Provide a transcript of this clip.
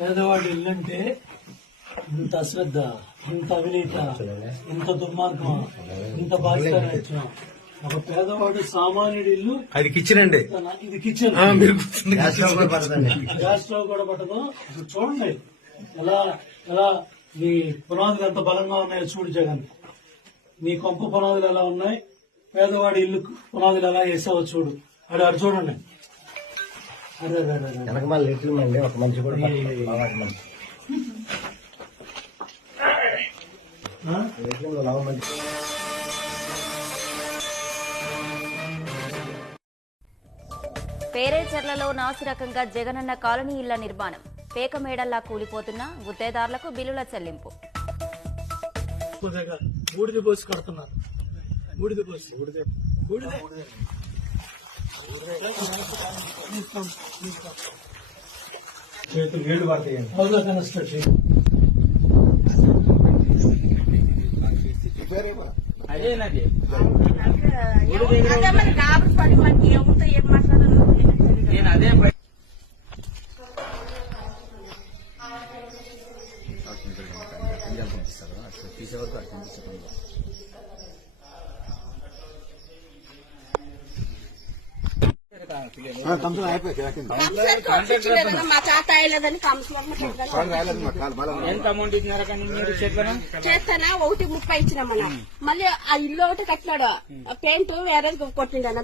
పేదవాడి ఇల్లంటే ఇంత అశ్రద్ధ, ఇంత అవినీత, ఇంత దుర్మార్గం, ఇంత బాధ్యత. ఒక పేదవాడు సామాన్యుడి ఇల్లు అది కిచెన్ అండి, ఇది కిచెన్. గ్యాస్ స్టవ్ కూడా పట్టదు. ఇప్పుడు చూడండి ఎలా ఎలా నీ పునాదులు ఎంత బలంగా ఉన్నాయో చూడు జగన్. నీ కొంప పునాదులు ఎలా ఉన్నాయి, పేదవాడి ఇల్లు పునాదులు ఎలా వేసావో చూడు. అడు చూడండి. ఒక మనిషి కూడా పేరేచెర్లలో నాసిరకంగా జగనన్న కాలనీ ఇళ్ల నిర్మాణం. పేక మేడల్లా కూలిపోతున్న గుత్తేదారులకు బిల్లుల చెల్లింపు. బూడిద పోసి కడుతున్నారు. బూడిద పోసి నీళ్లు పడతాయి. కన్స్ట్రక్షన్ అదేనది నేను అదే తీసేవరకు మా చేత అయ్యలేదని ఎంత అమౌంట్ ఇచ్చినారా కానీ మీరు చేస్తానా 1.30 ఇచ్చినామన్నా. మళ్ళీ ఆ ఇల్లు ఒకటి కట్టినాడు, పెయింట్ వేరే కొట్టిండన్న.